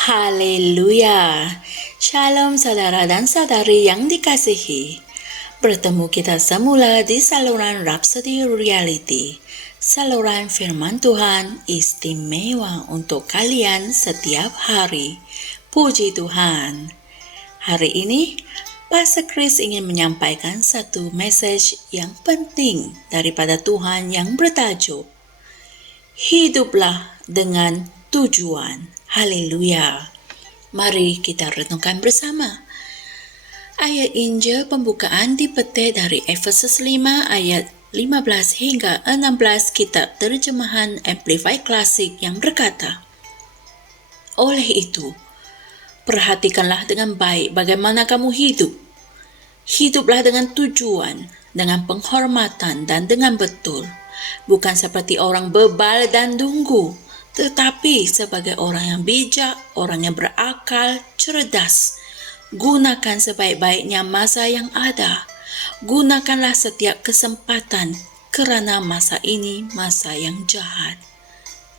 Haleluya. Shalom saudara dan saudari yang dikasihi. Bertemu kita semula di saluran Rhapsody Reality. Saluran firman Tuhan istimewa untuk kalian setiap hari. Puji Tuhan. Hari ini, Pastor Chris ingin menyampaikan satu message yang penting daripada Tuhan yang bertajuk Hiduplah dengan tujuan. Haleluya. Mari kita renungkan bersama. Ayat Injil pembukaan dipetik dari Efesus 5 ayat 15 hingga 16 kitab terjemahan Amplified Classic yang berkata, oleh itu, perhatikanlah dengan baik bagaimana kamu hidup. Hiduplah dengan tujuan, dengan penghormatan dan dengan betul. Bukan seperti orang bebal dan dunggu, tetapi sebagai orang yang bijak, orang yang berakal, cerdas. Gunakan sebaik-baiknya masa yang ada. Gunakanlah setiap kesempatan, kerana masa ini masa yang jahat.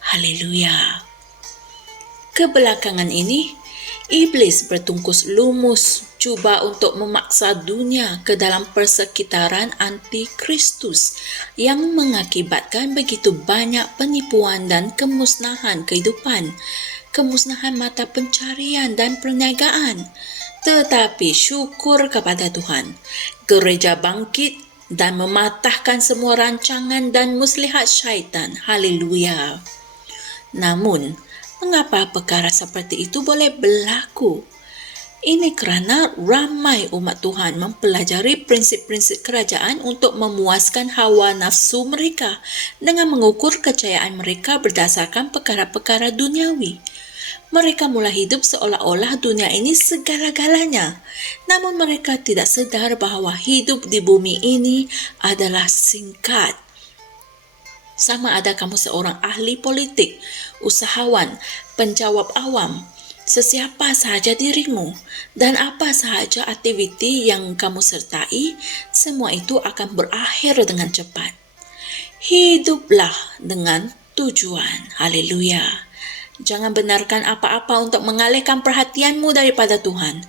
Haleluya. Kebelakangan ini, iblis bertungkus lumus cuba untuk memaksa dunia ke dalam persekitaran anti-Kristus yang mengakibatkan begitu banyak penipuan dan kemusnahan kehidupan, kemusnahan mata pencarian dan perniagaan. Tetapi syukur kepada Tuhan, gereja bangkit dan mematahkan semua rancangan dan muslihat syaitan. Haleluya. Namun, mengapa perkara seperti itu boleh berlaku? Ini kerana ramai umat Tuhan mempelajari prinsip-prinsip kerajaan untuk memuaskan hawa nafsu mereka dengan mengukur kejayaan mereka berdasarkan perkara-perkara duniawi. Mereka mulai hidup seolah-olah dunia ini segala-galanya. Namun mereka tidak sedar bahawa hidup di bumi ini adalah singkat. Sama ada kamu seorang ahli politik, usahawan, penjawab awam, sesiapa sahaja dirimu, dan apa sahaja aktiviti yang kamu sertai, semua itu akan berakhir dengan cepat. Hiduplah dengan tujuan. Haleluya. Jangan benarkan apa-apa untuk mengalihkan perhatianmu daripada Tuhan.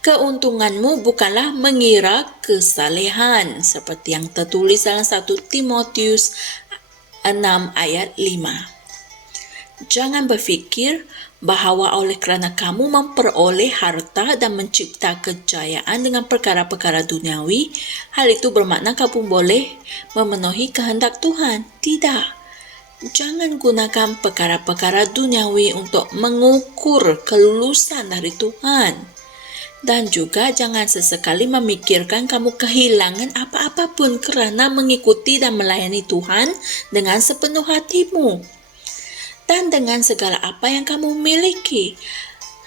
Keuntunganmu bukanlah mengira kesalehan, seperti yang tertulis dalam 1 Timotius 6 ayat 5. Jangan berfikir bahawa oleh kerana kamu memperoleh harta dan mencipta kejayaan dengan perkara-perkara duniawi, hal itu bermakna kamu boleh memenuhi kehendak Tuhan. Tidak. Jangan gunakan perkara-perkara duniawi untuk mengukur kelulusan dari Tuhan. Dan juga jangan sesekali memikirkan kamu kehilangan apa-apa pun kerana mengikuti dan melayani Tuhan dengan sepenuh hatimu dan dengan segala apa yang kamu miliki,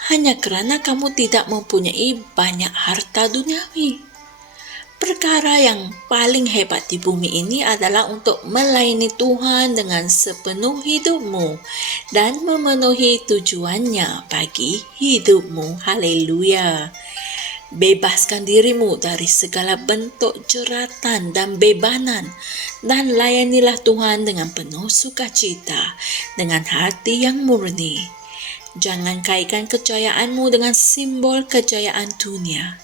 hanya kerana kamu tidak mempunyai banyak harta duniawi. Perkara yang paling hebat di bumi ini adalah untuk melayani Tuhan dengan sepenuh hidupmu dan memenuhi tujuannya bagi hidupmu. Haleluya. Bebaskan dirimu dari segala bentuk jeratan dan bebanan dan layanilah Tuhan dengan penuh sukacita, dengan hati yang murni. Jangan kaitkan kejayaanmu dengan simbol kejayaan dunia.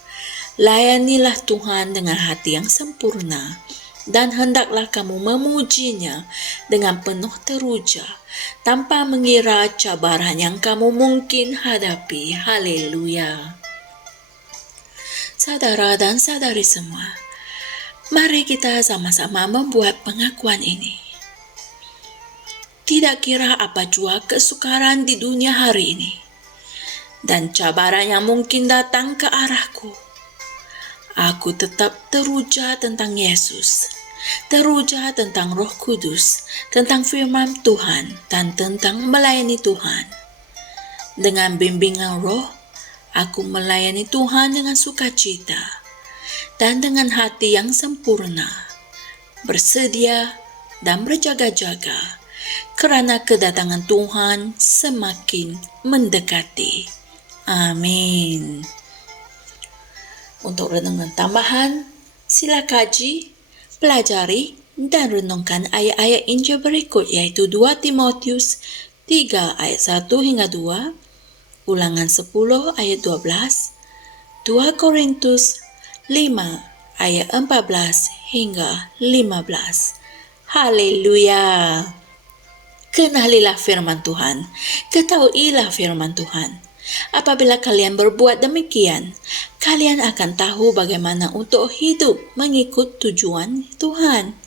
Layanilah Tuhan dengan hati yang sempurna dan hendaklah kamu memujinya dengan penuh teruja tanpa mengira cabaran yang kamu mungkin hadapi. Haleluya. Saudara dan saudari semua, mari kita sama-sama membuat pengakuan ini. Tidak kira apa jua kesukaran di dunia hari ini dan cabaran yang mungkin datang ke arahku, aku tetap teruja tentang Yesus, teruja tentang Roh Kudus, tentang firman Tuhan, dan tentang melayani Tuhan. Dengan bimbingan Roh, aku melayani Tuhan dengan sukacita dan dengan hati yang sempurna, bersedia dan berjaga-jaga kerana kedatangan Tuhan semakin mendekati. Amin. Untuk renungan tambahan, sila kaji, pelajari dan renungkan ayat-ayat Injil berikut, yaitu 2 Timotius 3 ayat 1 hingga 2, Ulangan 10 ayat 12, 2 Korintus 5 ayat 14 hingga 15. Haleluya! Kenalilah firman Tuhan, ketahuilah firman Tuhan. Apabila kalian berbuat demikian, kalian akan tahu bagaimana untuk hidup mengikut tujuan Tuhan.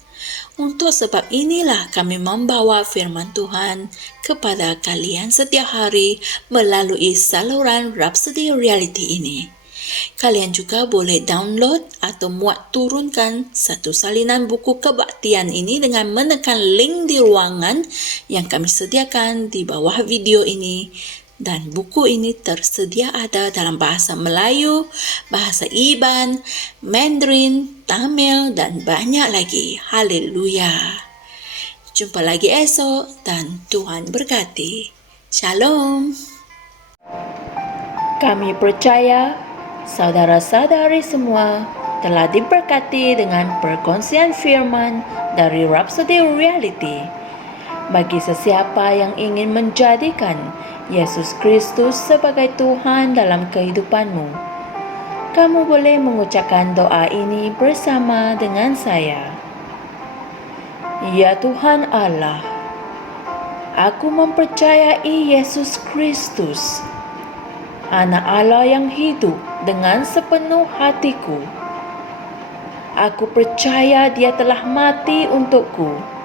Untuk sebab inilah kami membawa firman Tuhan kepada kalian setiap hari melalui saluran Rhapsody Reality ini. Kalian juga boleh download atau muat turunkan satu salinan buku kebaktian ini dengan menekan link di ruangan yang kami sediakan di bawah video ini. Dan buku ini tersedia ada dalam bahasa Melayu, bahasa Iban, Mandarin, Tamil, dan banyak lagi. Haleluya! Jumpa lagi esok dan Tuhan berkati. Shalom! Kami percaya saudara-saudari semua telah diberkati dengan perkongsian firman dari Rhapsody Reality. Bagi sesiapa yang ingin menjadikan Yesus Kristus sebagai Tuhan dalam kehidupanmu, kamu boleh mengucapkan doa ini bersama dengan saya. Ya Tuhan Allah, aku mempercayai Yesus Kristus, Anak Allah yang hidup dengan sepenuh hatiku. Aku percaya Dia telah mati untukku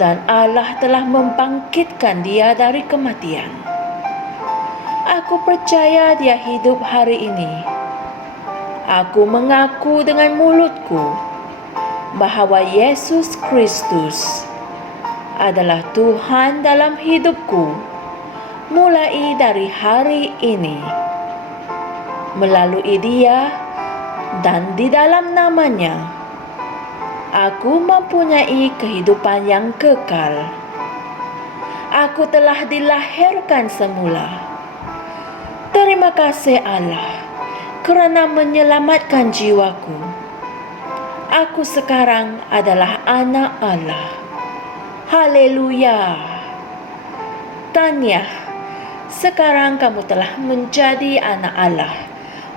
dan Allah telah membangkitkan Dia dari kematian. Aku percaya Dia hidup hari ini. Aku mengaku dengan mulutku bahwa Yesus Kristus adalah Tuhan dalam hidupku mulai dari hari ini. Melalui Dia dan di dalam nama-Nya, aku mempunyai kehidupan yang kekal. Aku telah dilahirkan semula. Terima kasih Allah kerana menyelamatkan jiwaku. Aku sekarang adalah anak Allah. Haleluya! Tahniah, sekarang kamu telah menjadi anak Allah.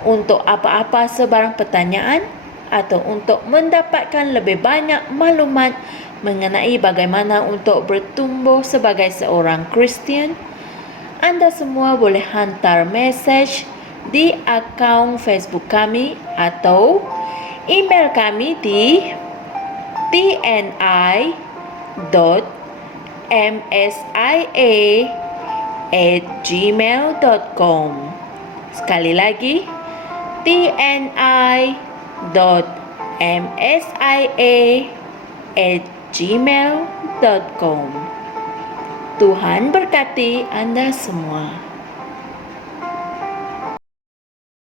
Untuk apa-apa sebarang pertanyaan atau untuk mendapatkan lebih banyak maklumat mengenai bagaimana untuk bertumbuh sebagai seorang Kristian, anda semua boleh hantar mesej di akaun Facebook kami atau email kami di tni.msia@gmail.com. Sekali lagi, tni.msia@gmail.com. Tuhan berkati Anda semua.